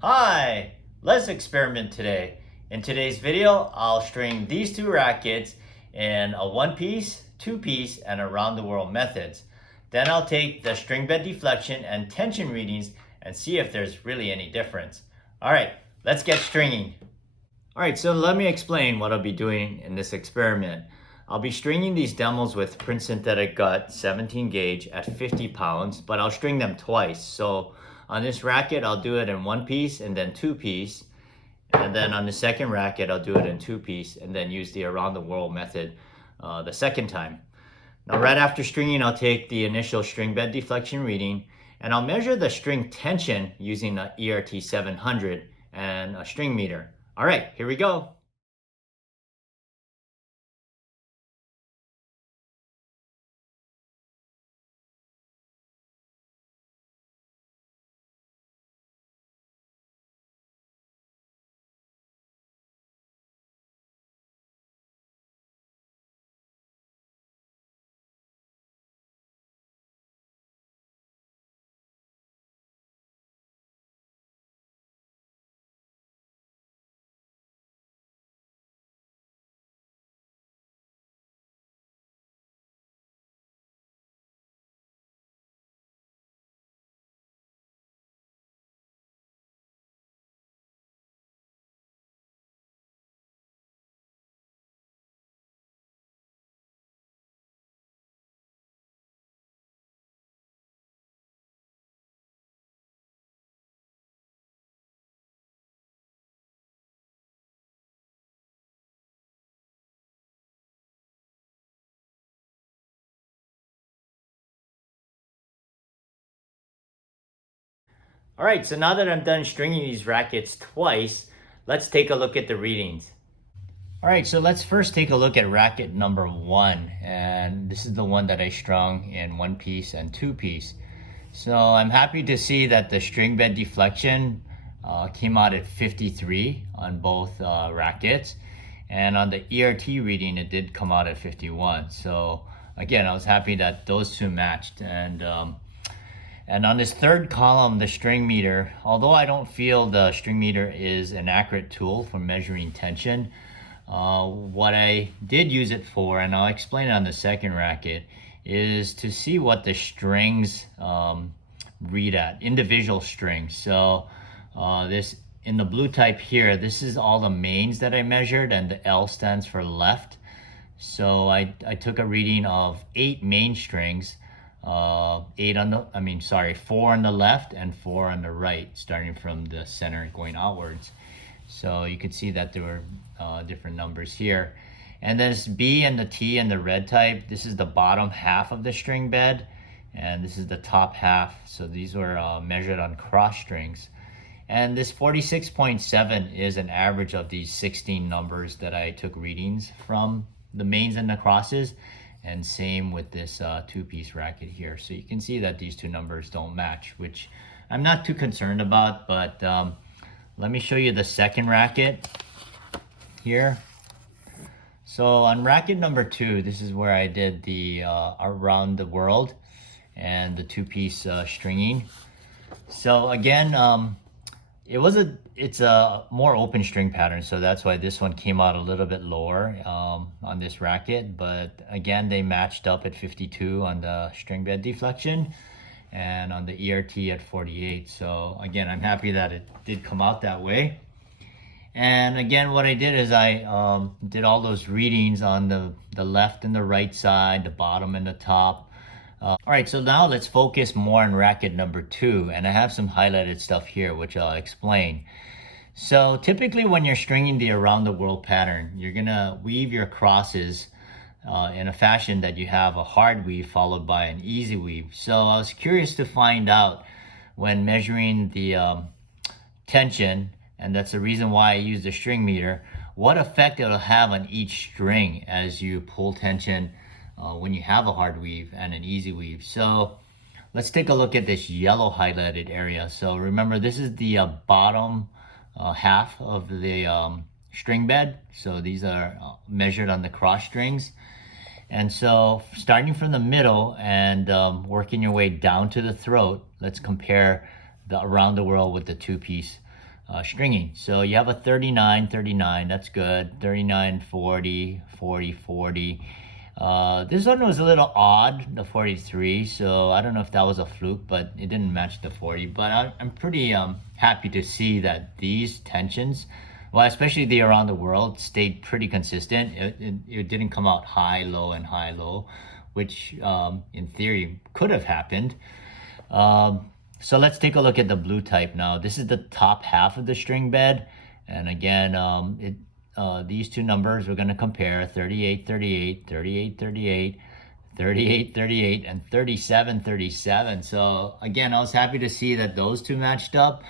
Hi, let's experiment today. In today's video, I'll string these two rackets in a one-piece, two-piece, and around the world methods. Then I'll take the string bed deflection and tension readings and see if there's really any difference. All right, let's get stringing. All right, so let me explain what I'll be doing in this experiment. I'll be stringing these demos with print synthetic gut 17 gauge at 50 pounds, but I'll string them twice. So on this racket, I'll do it in one piece and then two piece. And then on the second racket, I'll do it in two piece and then use the around the world method the second time. Now, right after stringing, I'll take the initial string bed deflection reading and I'll measure the string tension using an ART 700 and a string meter. All right, here we go. All right, so now that I'm done stringing these rackets twice, let's take a look at the readings. All right, so let's first take a look at racket number 1. And this is the one that I strung in one piece and two piece. So I'm happy to see that the string bed deflection came out at 53 on both rackets. And on the ERT reading, it did come out at 51. So again, I was happy that those two matched. And on this third column, the string meter, although I don't feel the string meter is an accurate tool for measuring tension, what I did use it for, and I'll explain it on the second racket, is to see what the strings read at, individual strings. So this in the blue type here, this is all the mains that I measured, and the L stands for left. So I took a reading of 8 main strings. 4 on the left and 4 on the right, starting from the center going outwards. So you can see that there were different numbers here. And this B and the T and the red type, this is the bottom half of the string bed, and this is the top half. So these were measured on cross strings. And this 46.7 is an average of these 16 numbers that I took readings from the mains and the crosses. And same with this two-piece racket here. So you can see that these two numbers don't match, which I'm not too concerned about, but let me show you the second racket here. So on racket number 2, this is where I did the around the world and the two-piece stringing. So again, it's a more open string pattern, so that's why this one came out a little bit lower on this racket. But again, they matched up at 52 on the string bed deflection and on the ERT at 48. So again, I'm happy that it did come out that way. And again, what I did is I did all those readings on the left and the right side, the bottom and the top. All right, so now let's focus more on racket number 2, and I have some highlighted stuff here, which I'll explain. So typically when you're stringing the around the world pattern, you're gonna weave your crosses in a fashion that you have a hard weave followed by an easy weave. So I was curious to find out when measuring the tension, and that's the reason why I use the string meter, what effect it'll have on each string as you pull tension when you have a hard weave and an easy weave. So let's take a look at this yellow highlighted area. So remember, this is the bottom half of the string bed. So these are measured on the cross strings. And so starting from the middle and working your way down to the throat, let's compare the around the world with the two-piece stringing. So you have a 39, 39, that's good. 39, 40, 40, 40. This one was a little odd, the 43, so I don't know if that was a fluke, but it didn't match the 40. But I'm pretty happy to see that these tensions, well, especially the around the world, stayed pretty consistent. It didn't come out high, low, and high, low, which in theory could have happened. So let's take a look at the blue type now. This is the top half of the string bed. And again, these two numbers we're going to compare 38, 38, 38, 38, 38, 38, and 37, 37. So again, I was happy to see that those two matched up.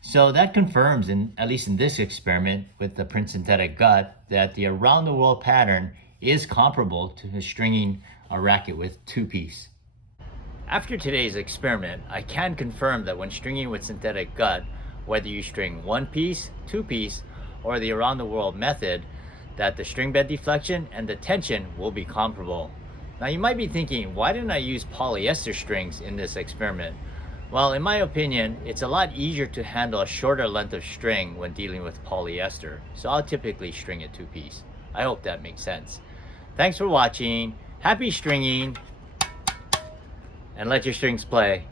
So that confirms, at least in this experiment with the print synthetic gut, that the around the world pattern is comparable to stringing a racket with two-piece. After today's experiment, I can confirm that when stringing with synthetic gut, whether you string one piece, two piece, or the around the world method, that the string bed deflection and the tension will be comparable. Now you might be thinking, why didn't I use polyester strings in this experiment? Well, in my opinion, it's a lot easier to handle a shorter length of string when dealing with polyester, so I'll typically string a two-piece. I hope that makes sense. Thanks for watching, happy stringing, and let your strings play.